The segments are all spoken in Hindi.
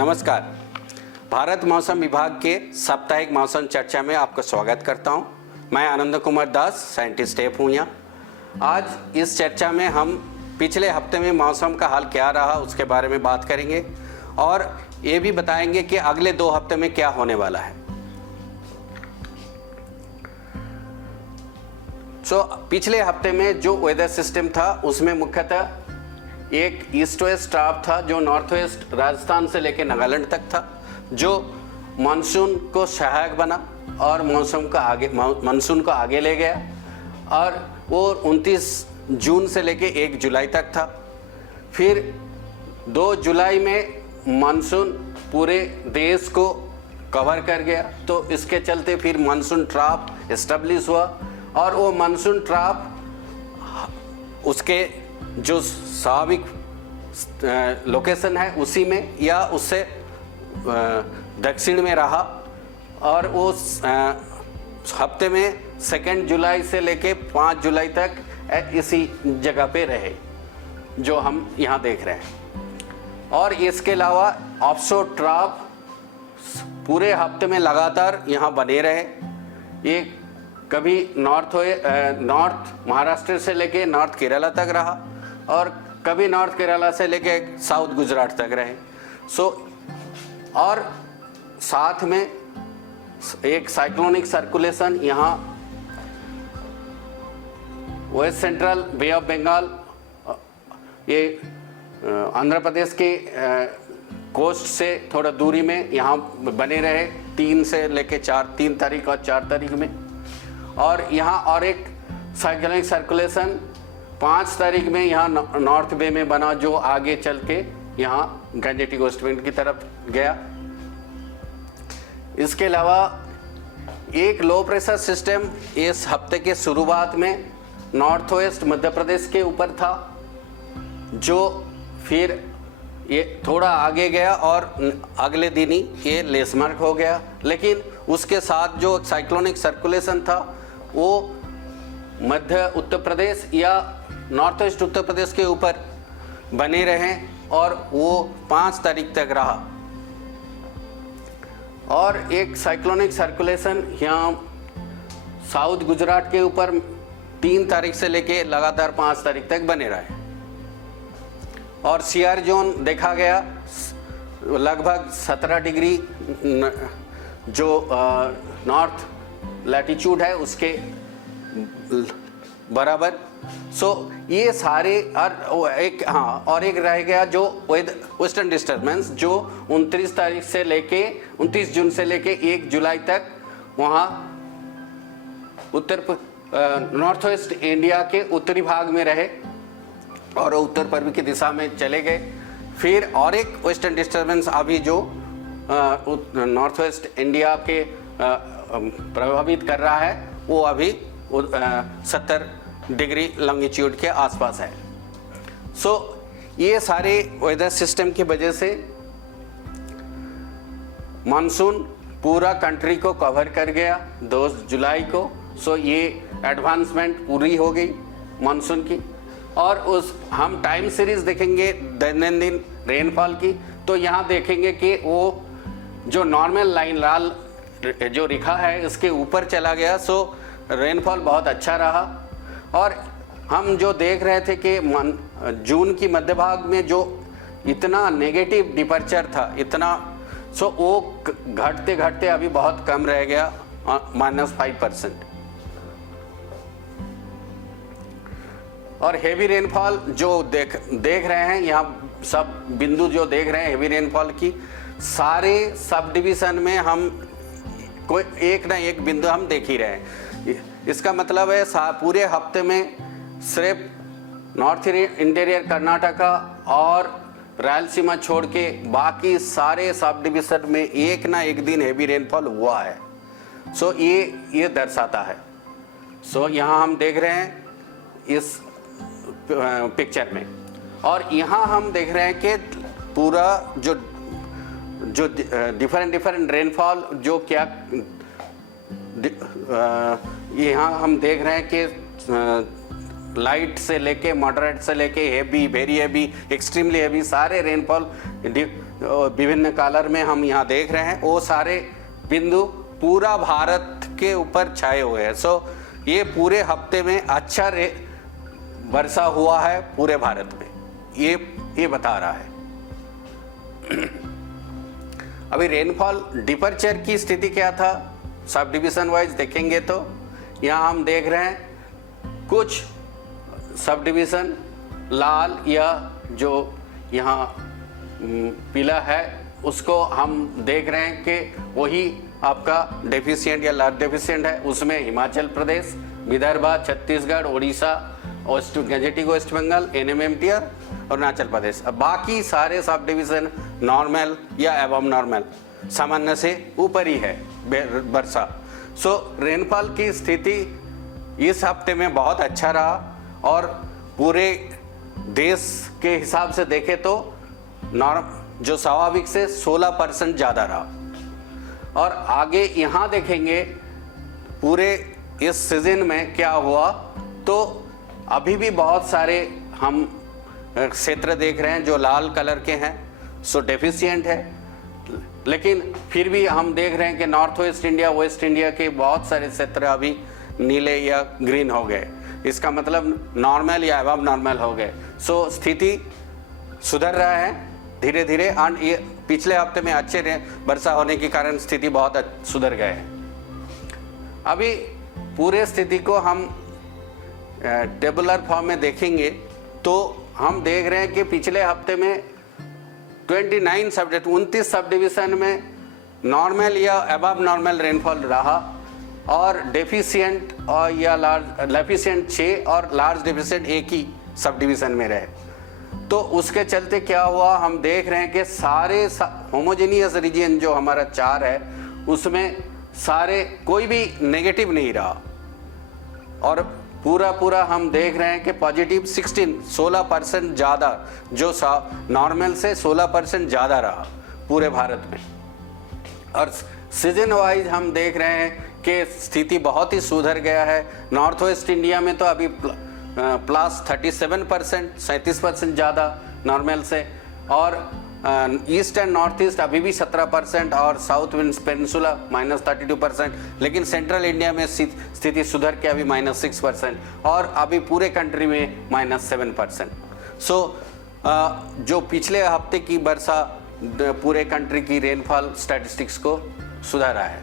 नमस्कार। भारत मौसम विभाग के साप्ताहिक मौसम चर्चा में आपका स्वागत करता हूं। मैं आनंद कुमार दास, साइंटिस्ट एफ हूँ यहाँ। आज इस चर्चा में हम पिछले हफ्ते में मौसम का हाल क्या रहा उसके बारे में बात करेंगे और ये भी बताएंगे कि अगले 2 हफ्ते में क्या होने वाला है। पिछले हफ्ते में जो वेदर सिस्टम था उसमें मुख्यतः एक ईस्ट वेस्ट ट्रफ था जो नॉर्थ वेस्ट राजस्थान से लेकर नागालैंड तक था, जो मानसून को सहायक बना और मानसून को आगे ले गया और वो 29 जून से लेकर 1 जुलाई तक था। फिर 2 जुलाई में मानसून पूरे देश को कवर कर गया, तो इसके चलते फिर मानसून ट्रफ एस्टेब्लिश हुआ और वो मानसून ट्रफ उसके जो स्वाभाविक लोकेशन है उसी में या उससे दक्षिण में रहा और वो हफ्ते में 2 जुलाई से लेके 5 जुलाई तक इसी जगह पे रहे जो हम यहाँ देख रहे हैं। और इसके अलावा ऑफशोर ट्रफ पूरे हफ्ते में लगातार यहाँ बने रहे। ये कभी नॉर्थ महाराष्ट्र से लेके नॉर्थ केरला तक रहा और कभी नॉर्थ केरला से लेके साउथ गुजरात तक रहे। और साथ में एक साइक्लोनिक सर्कुलेशन यहाँ west central bay of Bengal, ये आंध्र प्रदेश के कोस्ट से थोड़ा दूरी में यहाँ बने रहे 3 से लेके 3 तारीख और 4 तारीख में। और यहाँ और एक साइक्लोनिक सर्कुलेशन 5 तारीख में यहाँ नॉर्थ बे में बना जो आगे चल के यहाँ गंजेटिक वेस्ट विंड की तरफ गया। इसके अलावा एक लो प्रेशर सिस्टम इस हफ्ते के शुरुआत में नॉर्थ वेस्ट मध्य प्रदेश के ऊपर था, जो फिर ये थोड़ा आगे गया और अगले दिन ही ये लेसमार्क हो गया। लेकिन उसके साथ जो साइक्लोनिक सर्कुलेशन था वो मध्य उत्तर प्रदेश या नॉर्थ ईस्ट उत्तर प्रदेश के ऊपर बने रहे और वो 5 तारीख तक रहा। और एक साइक्लोनिक सर्कुलेशन यहाँ साउथ गुजरात के ऊपर 3 तारीख से लेके लगातार 5 तारीख तक बने रहे और सीआर जोन देखा गया लगभग 17 डिग्री जो नॉर्थ लैटिट्यूड है उसके बराबर। ये सारे और एक रह गया जो वेस्टर्न डिस्टर्बेंस जो 29 जून से लेके 1 जुलाई तक वहाँ नॉर्थ वेस्ट इंडिया के उत्तरी भाग में रहे और उत्तर पूर्वी की दिशा में चले गए। फिर और एक वेस्टर्न डिस्टर्बेंस अभी जो नॉर्थ वेस्ट इंडिया के प्रभावित कर रहा है वो अभी 70 डिग्री लॉन्गिट्यूड के आसपास है। ये सारे वेदर सिस्टम की वजह से मानसून पूरा कंट्री को कवर कर गया 2 जुलाई को। ये एडवांसमेंट पूरी हो गई मानसून की। और हम टाइम सीरीज देखेंगे दैनंदिन रेनफॉल की, तो यहाँ देखेंगे कि वो जो नॉर्मल लाइन लाल जो रेखा है इसके ऊपर चला गया। रेनफॉल बहुत अच्छा रहा। और हम जो देख रहे थे कि जून की मध्य भाग में जो इतना नेगेटिव डिपर्चर था इतना, वो घटते घटते अभी बहुत कम रह गया, -5%। और हेवी रेनफॉल जो देख रहे हैं यहाँ सब बिंदु जो देख रहे हैं हेवी रेनफॉल की, सारे सब डिवीज़न में हम कोई एक ना एक बिंदु हम देख ही रहे हैं। इसका मतलब है पूरे हफ्ते में सिर्फ नॉर्थ इंटीरियर कर्नाटका और रायलसीमा छोड़ के बाकी सारे सब डिवीज़न में एक ना एक दिन हेवी रेनफॉल हुआ है। ये दर्शाता है। यहाँ हम देख रहे हैं इस पिक्चर में, और यहाँ हम देख रहे हैं कि पूरा जो डिफरेंट रेनफॉल जो क्या यहाँ हम देख रहे हैं कि लाइट से लेके मॉडरेट से लेके heavy, very heavy, extremely heavy सारे रेनफॉल विभिन्न कलर में हम यहाँ देख रहे हैं, वो सारे बिंदु पूरा भारत के ऊपर छाए हुए हैं। सो ये पूरे हफ्ते में अच्छा वर्षा हुआ है पूरे भारत में, ये बता रहा है। अभी रेनफॉल डिपर्चर की स्थिति क्या था, सब डिवीजन वाइज देखेंगे तो यहाँ हम देख रहे हैं कुछ सब डिवीज़न लाल या जो यहाँ पीला है उसको हम देख रहे हैं कि वही आपका डेफिशिएंट या लार्ज डेफिशिएंट है। उसमें हिमाचल प्रदेश, विदर्भ, छत्तीसगढ़, उड़ीसा, गजेटिक वेस्ट बंगाल, एनएमएमटी और अरुणाचल प्रदेश। अब बाकी सारे सब डिवीज़न नॉर्मल या एबव नॉर्मल सामान्य से ऊपर ही है वर्षा। सो रेनफॉल की स्थिति इस हफ्ते में बहुत अच्छा रहा और पूरे देश के हिसाब से देखें तो जो स्वाभाविक से 16% ज़्यादा रहा। और आगे यहाँ देखेंगे पूरे इस सीजन में क्या हुआ, तो अभी भी बहुत सारे हम क्षेत्र देख रहे हैं जो लाल कलर के हैं, सो डेफिशिएंट है। लेकिन फिर भी हम देख रहे हैं कि north west India, waste India के बहुत सारे क्षेत्र अभी नीले या ग्रीन हो गए। इसका मतलब नॉर्मल या अबव नॉर्मल हो गए। सो स्थिति सुधर रहा है धीरे धीरे। और ये पिछले हफ्ते में अच्छे वर्षा होने के कारण स्थिति बहुत सुधर गए है। अभी पूरे स्थिति को हम टेबुलर फॉर्म में देखेंगे तो हम देख रहे हैं कि पिछले हफ्ते में 29 सब डिवीज़न में नॉर्मल या अबव नॉर्मल रेनफॉल रहा और डेफिशिएंट और या लार्ज डेफिशिएंट 6 और लार्ज डेफिशिएंट 1 ही सब डिवीज़न में रहे। तो उसके चलते क्या हुआ, हम देख रहे हैं कि सारे होमोजेनियस रीजन जो हमारा 4 है उसमें सारे कोई भी नेगेटिव नहीं रहा और पूरा हम देख रहे हैं कि पॉजिटिव 16% ज़्यादा, जो नॉर्मल से 16% ज़्यादा रहा पूरे भारत में। और सीजन वाइज हम देख रहे हैं कि स्थिति बहुत ही सुधर गया है। नॉर्थ वेस्ट इंडिया में तो अभी प्लस 37%, 37% ज़्यादा नॉर्मल से, और ईस्ट एंड नॉर्थ ईस्ट अभी भी 17% और साउथ पेनिनसुला -32%। लेकिन सेंट्रल इंडिया में स्थिति सुधर के अभी -6% और अभी पूरे कंट्री में -7%। सो जो पिछले हफ्ते की वर्षा पूरे कंट्री की रेनफॉल स्टैटिस्टिक्स को सुधारा है।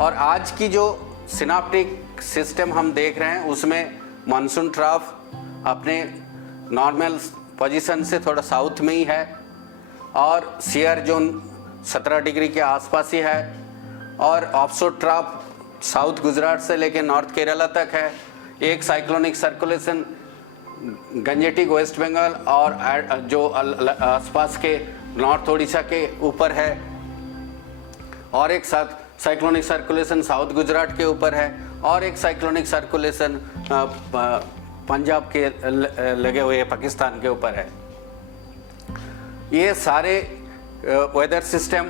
और आज की जो सिनाप्टिक सिस्टम हम देख रहे हैं उसमें मानसून ट्रफ अपने नॉर्मल पोजीशन से थोड़ा साउथ में ही है और शेयर जोन 17 डिग्री के आसपास ही है और ऑफशोर ट्रफ साउथ गुजरात से लेकर नॉर्थ केरला तक है। एक cyclonic circulation Gangetic West Bengal और जो आसपास के नॉर्थ उड़ीसा के ऊपर है और एक साथ साइक्लोनिक सर्कुलेशन साउथ गुजरात के ऊपर है और एक साइक्लोनिक सर्कुलेशन पंजाब के लगे हुए पाकिस्तान के ऊपर है। ये सारे वेदर सिस्टम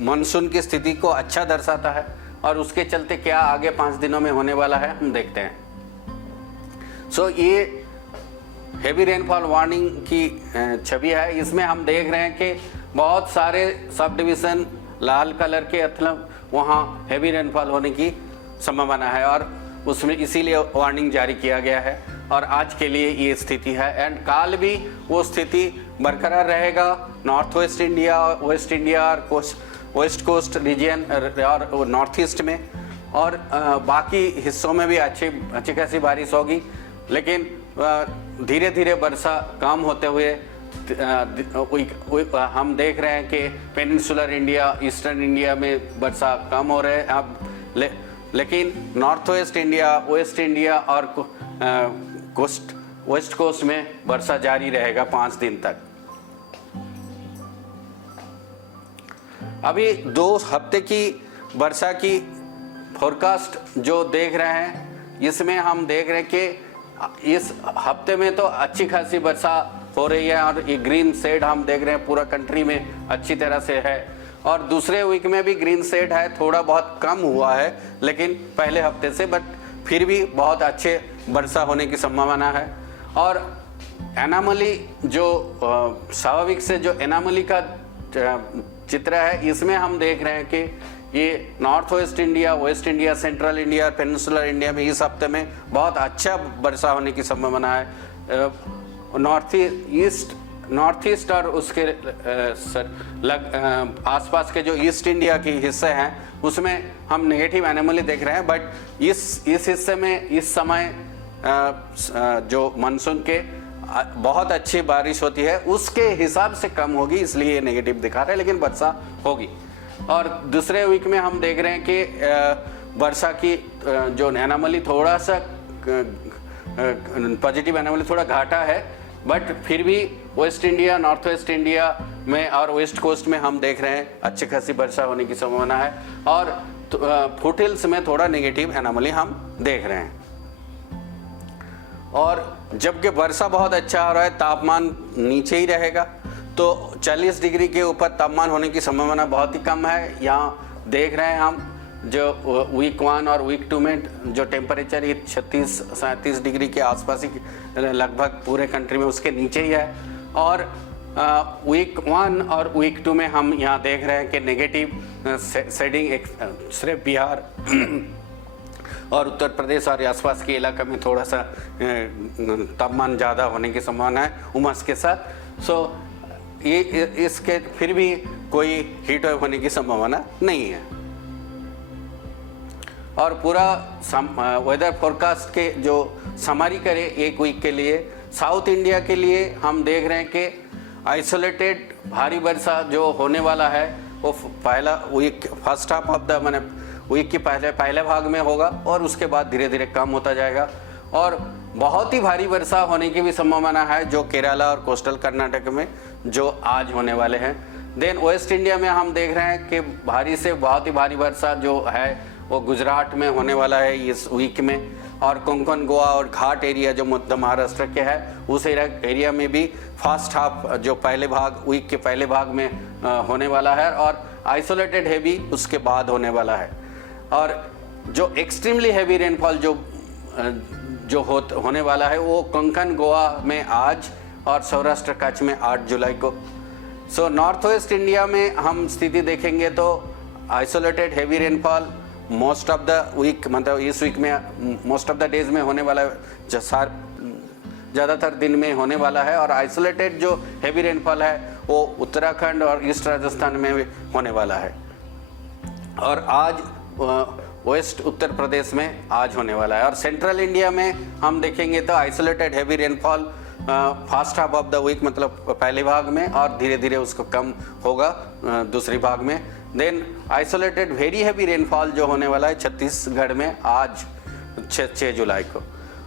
मानसून की स्थिति को अच्छा दर्शाता है और उसके चलते क्या आगे 5 दिनों में होने वाला है हम देखते हैं। सो ये हेवी रेनफॉल वार्निंग की छवि है। इसमें हम देख रहे हैं कि बहुत सारे सब डिवीज़न लाल कलर के मतलब वहाँ हेवी रेनफॉल होने की संभावना है और उसमें इसीलिए वार्निंग जारी किया गया है और आज के लिए ये स्थिति है। एंड काल भी वो स्थिति बरकरार रहेगा north west India, waste India और वेस्ट कोस्ट रीजन और नॉर्थ ईस्ट में और बाकी हिस्सों में भी अच्छी खासी बारिश होगी। लेकिन धीरे धीरे वर्षा कम होते हुए हम देख रहे हैं कि पेनिनसुलर इंडिया, ईस्टर्न इंडिया में वर्षा कम हो रहे हैं अब, लेकिन north west India, waste India और वेस्ट कोस्ट में वर्षा जारी रहेगा 5 दिन तक। अभी 2 हफ्ते की वर्षा की फोरकास्ट जो देख रहे हैं इसमें हम देख रहे हैं कि इस हफ्ते में तो अच्छी खासी वर्षा हो रही है और ये ग्रीन शेड हम देख रहे हैं पूरा कंट्री में अच्छी तरह से है और दूसरे वीक में भी ग्रीन शेड है, थोड़ा बहुत कम हुआ है लेकिन पहले हफ्ते से, बट फिर भी बहुत अच्छे वर्षा होने की संभावना है। और एनामली जो स्वाभाविक से जो एनामली का चित्र है, इसमें हम देख रहे हैं कि ये north west India, waste India, central India, peninsular India में इस हफ्ते में बहुत अच्छा वर्षा होने की संभावना है। नॉर्थ ईस्ट और उसके आसपास के जो ईस्ट इंडिया के हिस्से हैं उसमें हम नेगेटिव एनोमली देख रहे हैं। बट इस हिस्से में इस समय जो मानसून के बहुत अच्छी बारिश होती है उसके हिसाब से कम होगी, इसलिए ये नेगेटिव दिखा रहे हैं, लेकिन वर्षा होगी। और दूसरे वीक में हम देख रहे हैं कि वर्षा की जो एनोमली थोड़ा सा पॉजिटिव एनोमली थोड़ा घाटा है, बट फिर भी waste India, north west India में और वेस्ट कोस्ट में हम देख रहे हैं अच्छी खासी वर्षा होने की संभावना है। और फुटहिल्स में थोड़ा नेगेटिव एनोमली हम देख रहे हैं। और जबकि वर्षा बहुत अच्छा हो रहा है, तापमान नीचे ही रहेगा, तो 40 डिग्री के ऊपर तापमान होने की संभावना बहुत ही कम है। यहाँ देख रहे हैं हम जो वीक 1 और वीक 2 में जो टेम्परेचर ये 36-37 डिग्री के आसपास ही लगभग पूरे कंट्री में उसके नीचे ही है। और वीक 1 और वीक 2 में हम यहाँ देख रहे हैं कि नेगेटिव शेडिंग सिर्फ बिहार और उत्तर प्रदेश और आसपास के इलाके में थोड़ा सा तापमान ज़्यादा होने की संभावना है उमस के साथ। सो ये इसके फिर भी कोई हीट वेव होने की संभावना नहीं है। और पूरा वेदर फोरकास्ट के जो समरी करें एक वीक के लिए, साउथ इंडिया के लिए हम देख रहे हैं कि आइसोलेटेड भारी वर्षा जो होने वाला है वो पहला week first half of the मैंने वीक के पहले भाग में होगा और उसके बाद धीरे धीरे कम होता जाएगा। और बहुत ही भारी वर्षा होने की भी संभावना है जो केरला और कोस्टल कर्नाटक में जो आज होने वाले हैं। देन वेस्ट इंडिया में हम देख रहे हैं कि भारी से बहुत ही भारी वर्षा जो है वो गुजरात में होने वाला है इस वीक में। और कोंकण, गोवा और घाट एरिया जो मध्य महाराष्ट्र के है उस एरिया में भी फर्स्ट हाफ जो पहले भाग वीक के पहले भाग में होने वाला है। और आइसोलेटेड हैवी उसके बाद होने वाला है। और जो एक्सट्रीमली हैवी रेनफॉल जो होने वाला है वो कोंकण, गोवा में आज और सौराष्ट्र कच्छ में 8 जुलाई को। सो नॉर्थ वेस्ट इंडिया में हम स्थिति देखेंगे तो isolated heavy rainfall most of the week, मतलब इस वीक में मोस्ट ऑफ द डेज में होने वाला है, ज़्यादातर दिन में होने वाला है। और आइसोलेटेड जो हैवी रेनफॉल है वो उत्तराखंड और ईस्ट राजस्थान में होने वाला है। और आज वेस्ट उत्तर प्रदेश में आज होने वाला है। और सेंट्रल इंडिया में हम देखेंगे तो isolated heavy rainfall first half of the week, मतलब पहले भाग में, और धीरे धीरे उसको कम होगा दूसरी भाग में। Then isolated very heavy rainfall जो होने वाला है छत्तीसगढ़ में आज 6 जुलाई को।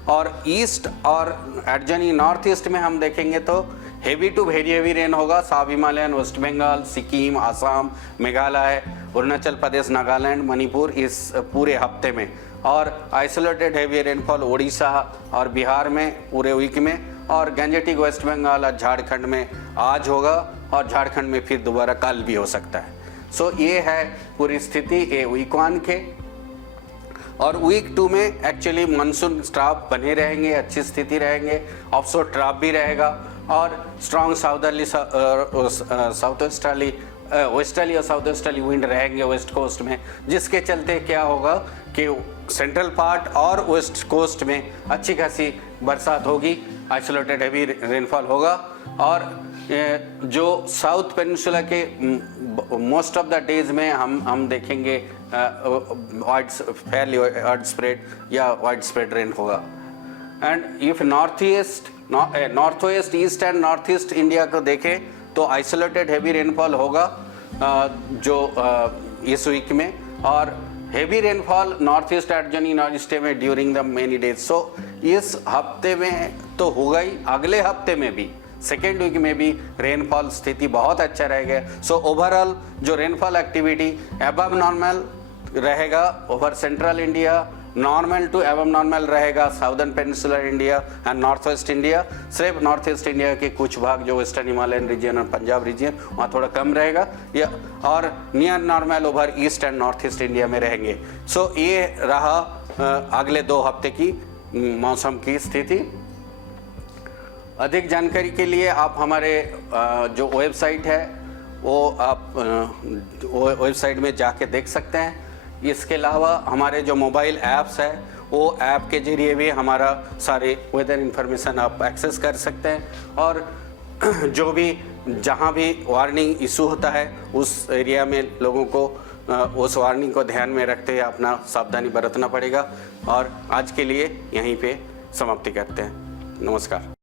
और ईस्ट और एडजनी नॉर्थ ईस्ट में हम देखेंगे तो heavy to very heavy rain होगा सब हिमालयन, वेस्ट बंगाल, सिक्किम, आसाम, मेघालय, अरुणाचल प्रदेश, नागालैंड, मणिपुर इस पूरे हफ्ते में। और आइसोलेटेड हैवी रेनफॉल उड़ीसा और बिहार में पूरे वीक में। और गंजेटिक वेस्ट बंगाल और झारखंड में आज होगा और झारखंड में फिर दोबारा कल भी हो सकता है। सो ये है पूरी स्थिति ये वीक 1 के। और वीक 2 में एक्चुअली मानसून ट्रफ बने रहेंगे, अच्छी स्थिति रहेंगे, ऑफशोर ट्रफ भी रहेगा और स्ट्रॉन्ग साउदर्ली साउथ वेस्टर्ली वेस्टर्ली और साउथ वेस्टर्ली विंड रहेंगे वेस्ट कोस्ट में, जिसके चलते क्या होगा कि सेंट्रल पार्ट और वेस्ट कोस्ट में अच्छी खासी बरसात होगी, आइसोलेटेड हैवी रेनफॉल होगा। और जो साउथ पेनिनसुला के मोस्ट ऑफ द डेज में हम देखेंगे फेयरली वाइड स्प्रेड या वाइड स्प्रेड रेन होगा। And if north west, east and north east India को देखें तो आइसोलेटेड हैवी रेनफॉल होगा जो इस वीक में। और heavy rainfall north east adjoining north east में during the many days. So इस हफ्ते में तो होगा ही, अगले हफ्ते में भी सेकेंड वीक में भी रेनफॉल स्थिति बहुत अच्छा रहेगा। सो ओवरऑल जो रेनफॉल एक्टिविटी अबव नॉर्मल रहेगा over central India, normal to एवं नॉर्मल रहेगा southern peninsular India and north west India. सिर्फ नॉर्थ ईस्ट इंडिया के कुछ भाग जो वेस्टर्न हिमालयन रीजन और पंजाब रीजन वहाँ थोड़ा कम रहेगा या और near normal over east and north east India में रहेंगे। सो ये रहा अगले 2 हफ्ते की मौसम की स्थिति। अधिक जानकारी के लिए आप हमारे जो वेबसाइट है वो आप वेबसाइट में जाके देख सकते हैं। इसके अलावा हमारे जो मोबाइल ऐप्स है वो ऐप के जरिए भी हमारा सारे वेदर इन्फॉर्मेशन आप एक्सेस कर सकते हैं। और जो भी जहाँ भी वार्निंग इशू होता है उस एरिया में लोगों को उस वार्निंग को ध्यान में रखते हुए अपना सावधानी बरतना पड़ेगा। और आज के लिए यहीं पे समाप्ति करते हैं। नमस्कार।